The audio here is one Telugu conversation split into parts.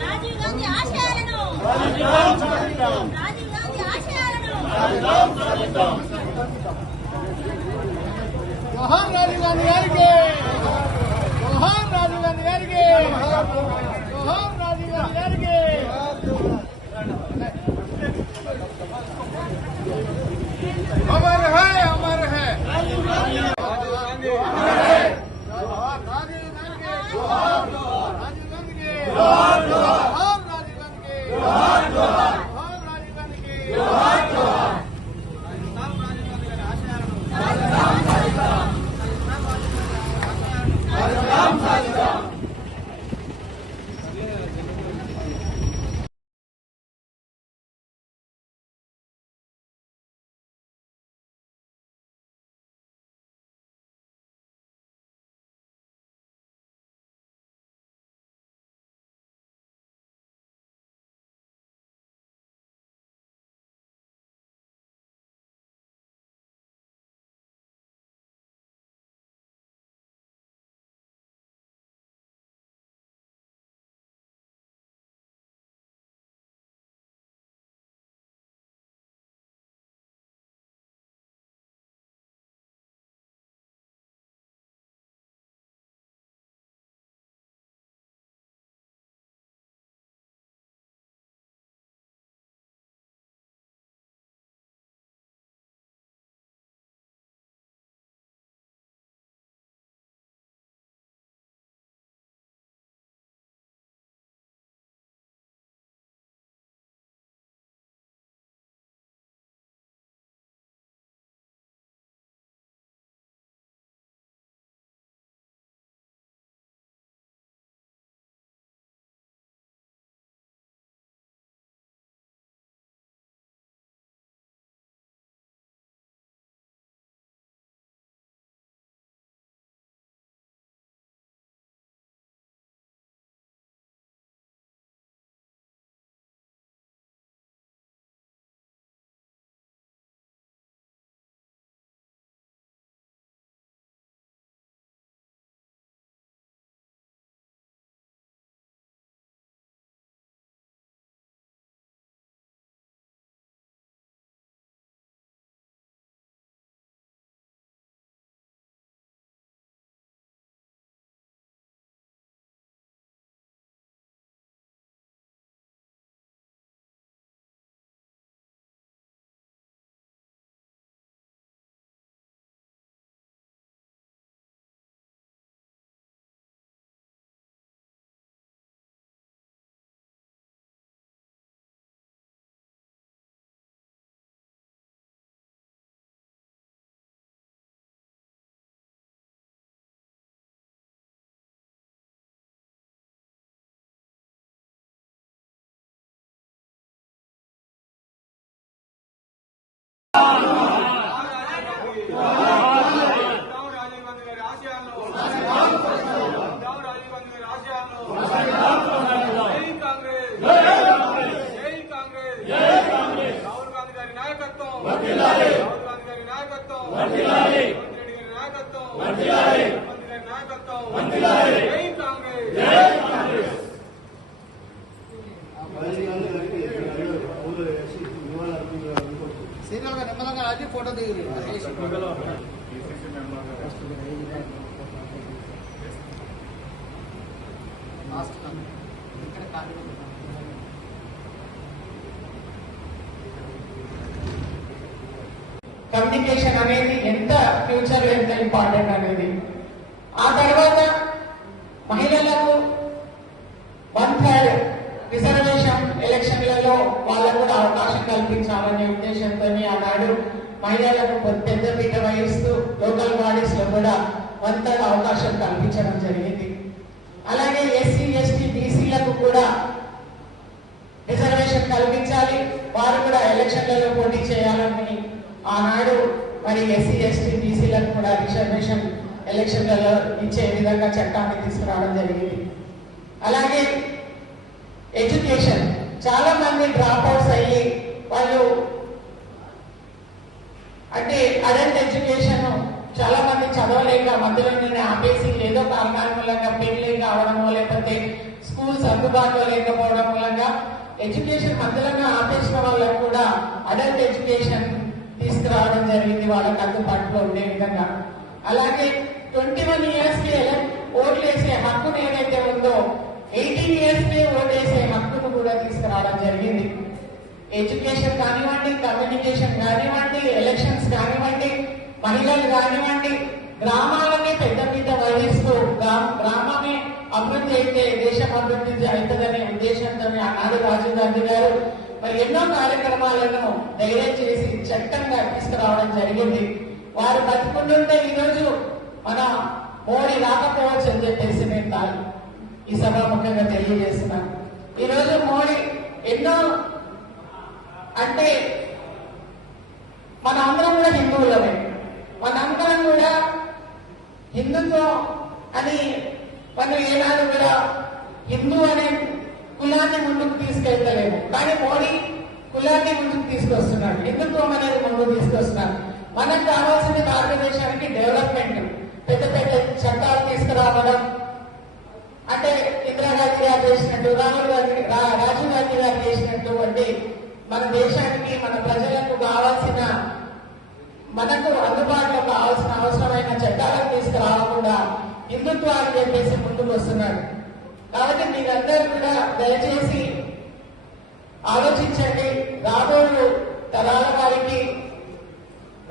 రాజీవ్ గాంధీ ఆశయాలను జోహార్ రాజీవ్ గాంధీ గారికి, జోహార్ రాజీవ్ గాంధీ గారికి, జోహార్ రాజీవ్ గాంధీ గారికి. अमर है, अमर है राजीव गांधी, राजीव गांधी, जोहार राजीव गांधी, जोहार जोहार राजीव गांधी के, जोहार जोहार राजीव गांधी के, जोहार जोहार राजीव गांधी के, जोहार जोहार फोटो दी కమ్యూనికేషన్ అనేది ఎంత ఫ్యూచర్ ఎంత ఇంపార్టెంట్ అనేది. ఆ తర్వాత మహిళలకు 1/3 రిజర్వేషన్ ఎలక్షన్లలో వాళ్ళకు కూడా అవకాశం కల్పించాలనే ఉద్దేశంతో ఆనాడు మహిళలకు పెద్దపీట వహిస్తూ లోకల్ బాడీస్ లో కూడా 1/3 అవకాశం కల్పించడం జరిగింది. అలాగే ఎస్సీ ఎస్టీ బీసీలకు కూడా రిజర్వేషన్ కల్పించాలి, వారు కూడా ఎలక్షన్లలో పోటీ చేయాలని ఆనాడు మరి ఎస్సీ ఎస్టీ బీసీలకు కూడా రిజర్వేషన్ ఎలక్షన్లలో ఇచ్చే విధంగా చట్టాన్ని తీసుకురావడం జరిగింది. అలాగే ఎడ్యుకేషన్, చాలా మంది డ్రాప్ అవుట్స్ అయ్యి వాళ్ళు అంటే అడల్ట్ ఎడ్యుకేషన్ చాలా మంది చదవలేక మధ్యలోనే ఆపేసి ఏదో కారణాల మూలంగా పెళ్లి కావడమో లేకపోతే స్కూల్స్ అందుబాటులో లేకపోవడం మూలంగా ఎడ్యుకేషన్ మధ్యలోనే ఆపేసిన వాళ్ళకు కూడా అడల్ట్ ఎడ్యుకేషన్ తీసుకురావడం జరిగింది వాళ్ళకి అందుబాటులో ఉండే విధంగా. అలాగే 21 years కి ఓట్లు వేసే హక్కును ఏదైతే ఉందో 18 years కి ఓటు వేసే హక్కును కూడా తీసుకురావడం జరిగింది. ఎడ్యుకేషన్ కానివ్వండి, కమ్యూనికేషన్ కానివ్వండి, ఎలక్షన్స్ కానివ్వండి, మహిళలు కానివ్వండి, గ్రామాలనే పెద్ద పెద్ద వహిస్తూ గ్రామమే అభివృద్ధి అయితే దేశం అభివృద్ధి అవుతుందనే ఉద్దేశంతో ఆనాడు రాజీవ్ గాంధీ గారు మరి ఎన్నో కార్యక్రమాలను ధైర్యం చేసి చట్టంగా తీసుకురావడం జరిగింది. వారు బతుకుంటుంటే ఈరోజు మన మోడీ రాకపోవచ్చు అని చెప్పేసి నేను ఈ సభాముఖంగా తెలియజేస్తున్నాను. ఈరోజు మోడీ ఎన్నో అంటే మన అందరం కూడా హిందువులమే, మనందరం కూడా హిందుత్వం అని మనం ఏనాడు కూడా హిందూ అనే కులాన్ని ముందుకు తీసుకెళ్తలేము. కానీ మోడీ కులాన్ని ముందుకు తీసుకొస్తున్నాడు, హిందుత్వం అనేది ముందుకు తీసుకొస్తున్నాడు. మనకు కావాల్సింది భారతదేశానికి డెవలప్మెంట్, పెద్ద పెద్ద చట్టాలు తీసుకురావడం, అంటే ఇందిరాగాంధీ గారు చేసినట్టు, రాజీవ్ గాంధీ గారు చేసినట్టు అంటే మన దేశానికి మన ప్రజలకు కావాల్సిన మనకు అందుబాటులో కావాల్సిన అవసరమైన చట్టాలను తీసుకురావకుండా హిందుత్వాన్ని చెప్పేసి ముందుకు వస్తున్నాడు. కాబట్టి మీరందరూ కూడా దయచేసి ఆలోచించండి. రాబోయే తరాల వారికి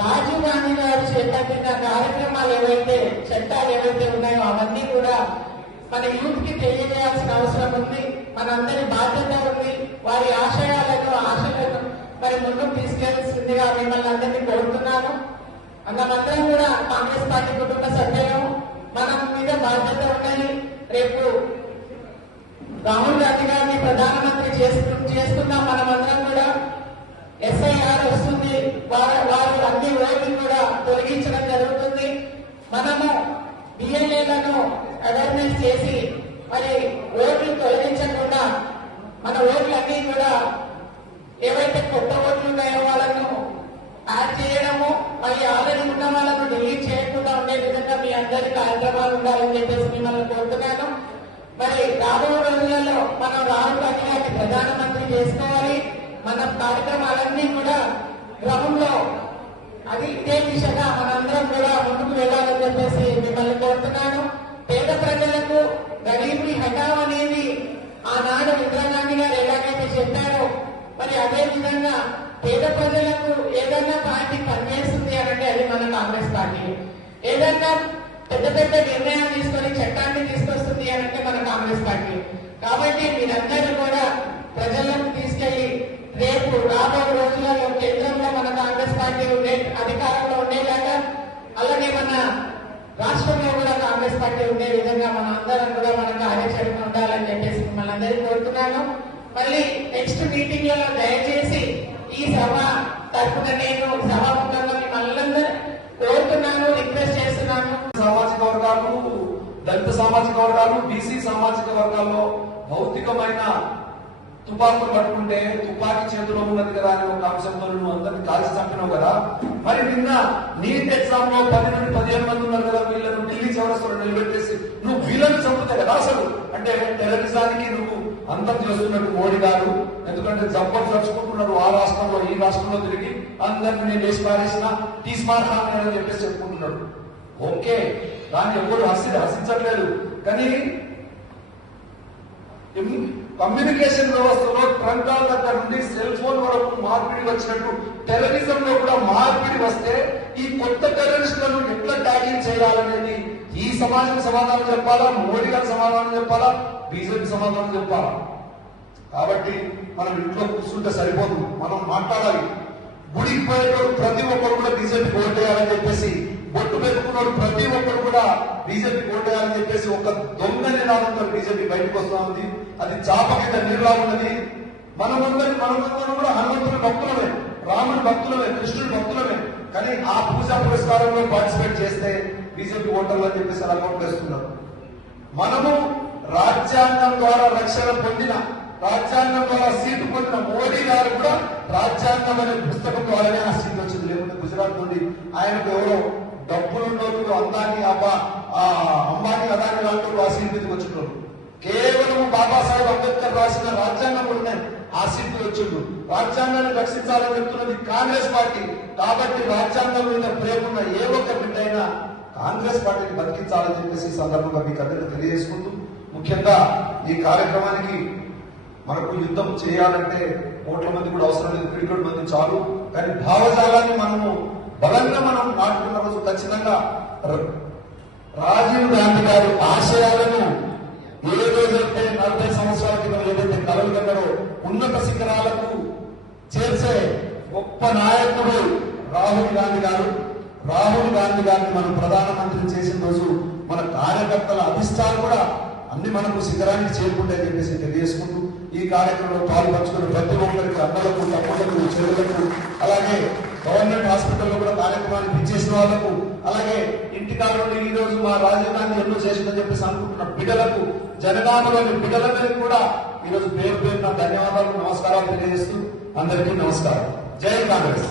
రాజీవ్ గాంధీ గారు చేపట్టిన కార్యక్రమాలు ఏవైతే చట్టాలు ఏవైతే ఉన్నాయో అవన్నీ కూడా మన యూత్ కి తెలియజేయాల్సిన అవసరం ఉంది. మనందరి బాధ్యత ఉంది. వారి ఆశయాలను ఆశలను మరి ముందుకు తీసుకెళ్లాల్సిందిగా మిమ్మల్ని అందరినీ కోరుతున్నాను. మనమందరం కూడా కాంగ్రెస్ పార్టీ కుటుంబ సభ్యులు, మన మీద బాధ్యత ఉన్నది. రేపు రాహుల్ గాంధీ గారిని ప్రధానమంత్రి చేసుకున్నాం. మనమందరం కూడా SIR వస్తుంది, వారు అన్ని ఓట్లు కూడా తొలగించడం జరుగుతుంది. మనము BLAలను అవేర్నెస్ చేసి మరి ఓట్లు తొలగించకుండా మన ఓట్లన్నీ కూడా ఏవైతే కొత్త ఓట్లు ఉన్నాయో వాళ్ళను యాడ్ చేయడము, మరి ఆల్రెడీ ఉన్న వాళ్ళను డిలీట్ చేయకుండా ఉండే విధంగా మీ అందరి కార్యక్రమాలు ఉండాలని చెప్పేసి మిమ్మల్ని కోరుతున్నాను. మరి రాబోయే రోజులలో మనం రాహుల్ గాంధీ గారిని ప్రధానమంత్రి చేసుకోవాలి. మన కార్యక్రమాలన్నీ కూడా క్రమంలో అది ఇదే దిశగా మనందరం కూడా ముందుకు వెళ్ళాలని చెప్పేసి మిమ్మల్ని కోరుతున్నాను. పేద ప్రజలకు గరీబీ హఠావ్ అనేది ఆనాడు ఇందిరాగాంధీ గారు ఎలాగైతే చెప్పారో మరి అదే విధంగా పేద ప్రజలకు ఏదైనా పార్టీ పనిచేస్తుంది అంటే అది మన కాంగ్రెస్ పార్టీ. ఏదైనా పెద్ద పెద్ద నిర్ణయాలు తీసుకొని చట్టాన్ని తీసుకొస్తుంది అంటే మన కాంగ్రెస్ పార్టీ. కాబట్టి మీరందరూ కూడా ప్రజలకు తీసుకెళ్లి రేపు రాబోయే రోజులలో కేంద్రంలో మన కాంగ్రెస్ పార్టీ అధికారంలో ఉండేలాగా, అలాగే మన రాష్ట్రంలో కూడా కాంగ్రెస్ పార్టీ ఉండే విధంగా మన అందరం కూడా మన కార్యాచరణ ఉండాలని చెప్పేసి మిమ్మల్ని అందరికీ కోరుతున్నాను. మళ్ళీ నెక్స్ట్ మీటింగ్ లలో దయచేసి ఈ సభ తరఫున నేను సభాముఖంగా మిమ్మల్ని కోరుతున్నాను, రిక్వెస్ట్ చేస్తున్నాను. సామాజిక వర్గాలు, దళిత సామాజిక వర్గాలు, BC సామాజిక వర్గాల్లో భౌతికమైన తుపాకులు పట్టుకుంటే తుపాకీ చేతిలో ఉన్నది కదా అని ఒక అంశంతో నువ్వు అందరినీ కాల్చి చంపినావు కదా. మరి నిన్న నీట్ ఎగ్జామ్ లో 10 నుండి 15 మంది ఉన్నారు కదా, వీళ్ళను ఢిల్లీ చౌరస్తాలో నిలబెట్టేసి నువ్వు వీళ్ళని చంపుతావు కదా. అసలు అంటే టెర్రరిజానికి నువ్వు అంతం చేస్తున్నట్టు మోడీ గారు. ఎందుకంటే జబ్బలు చచ్చుకుంటున్నారు ఆ రాష్ట్రంలో ఈ రాష్ట్రంలో తిరిగి అందరినీ నేను వేసి పారేసిన తీసుమార్హాన్ని అని చెప్పేసి చెప్పుకుంటున్నాడు. ఓకే, దాన్ని ఎవరు హసించట్లేదు. కానీ కమ్యూనికేషన్ వ్యవస్థలో ట్రంకాల దగ్గర నుండి సెల్ ఫోన్ వరకు మార్పిడి వచ్చినట్టు టెర్రరిజం లో కూడా మార్పిడి వస్తే ఈ కొత్త టెర్రరిస్టులను ఎట్లా ట్యాకిల్ చేయాలనేది ఈ సమాజం సమాధానం చెప్పాలా, మోడీ గారు సమాధానం చెప్పాలా, బీజేపీ సమాధానం చెప్పాలా. కాబట్టి మనం ఇంట్లో కూర్చుంటే సరిపోదు, మనం మాట్లాడాలి. గుడికి పోయేటోడు ప్రతి ఒక్కరు కూడా బీజేపీ ఓటేయాలని చెప్పేసి, బొట్టు పెట్టుకున్నాడు ప్రతి ఒక్కరు కూడా బీజేపీ ఓటేయాలని చెప్పేసి ఒక దొంగ నినాదంతో బీజేపీ బయటకు వస్తూ ఉంది. అది చాప కింద నీరులా ఉన్నది. మనమందరం కూడా హనుమంతుడి భక్తులమే, రాముడి భక్తులమే, కృష్ణుడి భక్తులమే. కానీ ఆ పూజా పురస్కారంలో పార్టిసిపేట్ చేస్తే బీజేపీ ఓటర్లు అని చెప్పేసి అలా ఓటు వేస్తున్నారు. మనము రాజ్యాంగం ద్వారా రక్షణ పొందిన, రాజ్యాంగం ద్వారా సీటు పొందిన మోడీ గారు కూడా రాజ్యాంగం అనే పుస్తకం ద్వారానే ఆ సీట్ వచ్చింది. లేకుంటే గుజరాత్ నుండి ఆయనకు ఎవరో డబ్బులున్నోళ్ళు అందాన్ని అంబానీ అదాని లాంటి ఆ సీట్ మీదకి వచ్చిండ్రు. కేవలం బాబాసాహెబ్ అంబేద్కర్ రాసిన రాజ్యాంగంలోనే ఆ సీట్లు వచ్చిండ్రు. రాజ్యాంగాన్ని రక్షించాలని చెప్తున్నది కాంగ్రెస్ పార్టీ. కాబట్టి రాజ్యాంగం మీద ప్రేమన్న ఏ ఒక్క బిడ్డ అయినా కాంగ్రెస్ పార్టీని బతికించాలని చెప్పేసి ఈ సందర్భంగా మీకు అందరికీ తెలియజేసుకుంటూ, ముఖ్యంగా ఈ కార్యక్రమానికి మనకు యుద్ధం చేయాలంటే కోట్ల మంది కూడా అవసరం లేదు, పిడికొడు మంది చాలు. కానీ భావజాలాన్ని మనము బలంగా మనం నాటుకున్న రోజు ఖచ్చితంగా రాజీవ్ గాంధీ గారి ఆశయాలను ఏ రోజైతే 40 సంవత్సరాల క్రితం ఏదైతే కలలు కన్నారో ఉన్నత శిఖరాలకు చేర్చే గొప్ప నాయకుడు రాహుల్ గాంధీ గారు. రాహుల్ గాంధీ గారిని మనం ప్రధానమంత్రి చేసిన రోజు మన కార్యకర్తల అధిష్టాలు కూడా అన్ని మనకు శిఖరానికి చేరుకుంటాయని చెప్పేసి తెలియజేసుకుంటూ, ఈ కార్యక్రమంలో పాల్పంచుకున్న ప్రతి ఒక్కరికి అన్నలకు, తమ్ముళ్లకు, చెరువులకు, అలాగే గవర్నమెంట్ హాస్పిటల్లో కూడా కార్యక్రమాన్ని ఇచ్చేసిన వాళ్లకు, అలాగే ఇంటికాడ నుండి ఈ రోజు మా రాజీవ్ గాంధీ ఎన్నో చేసిందని చెప్పేసి అనుకుంటున్న బిడ్డలకు, జనగామలోని బిడ్డలందరికీ కూడా ఈ రోజు పేరు పేరున ధన్యవాదాలు, నమస్కారాలు తెలియజేస్తూ అందరికీ నమస్కారం. జై కాంగ్రెస్.